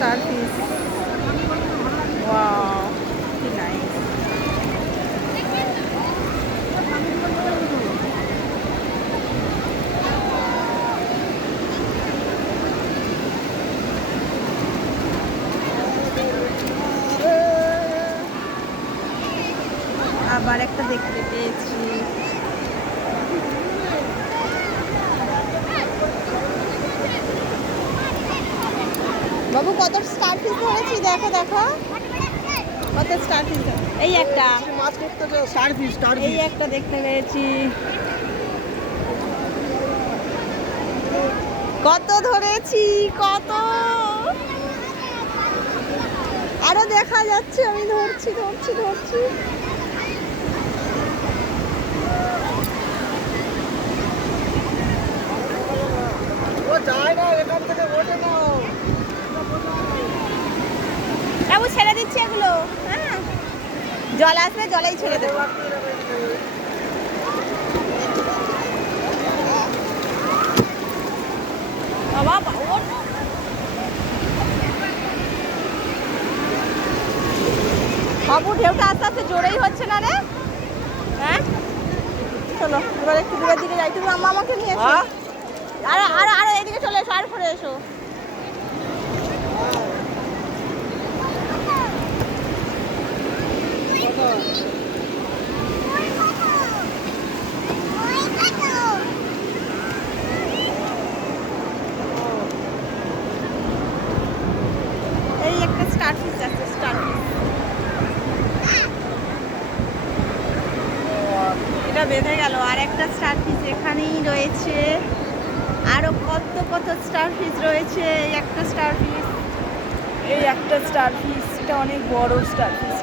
Star fish. Wow, কি nice. আবার একটা দেখতে পেয়েছি। বাবু কত স্টার ফিশ ধরেছি, দেখো দেখো কত স্টার ফিশ। এই একটা এই একটা দেখতে পেয়েছি। কত ধরেছি, কত আরো দেখা যাচ্ছে। আমি ধরছি ধরছি ধরছি। বাবু ছেড়ে দিচ্ছি এগুলো, হ্যাঁ জল আসবে জলেই ছেড়ে দেবো। বাবা বাবু ঢেউটা আস্তে আস্তে জোরেই হচ্ছে না রে। হ্যাঁ চলো এবার একটু দূরের দিকে যাই। তুমি আম্মা আমাকে নিয়ে এসো। আর আর আর এইদিকে চলে এসো, আর করে এসো। এই একটা স্টার ফিশ আছে, স্টার ফিশ। এটা বেঁধে গেল। আর একটা স্টার ফিশ এখানেই রয়েছে। আরো কত কত স্টার ফিশ রয়েছে। এই একটা স্টার ফিশ, এই একটা স্টার ফিশ, এটা অনেক বড় স্টার ফিশ।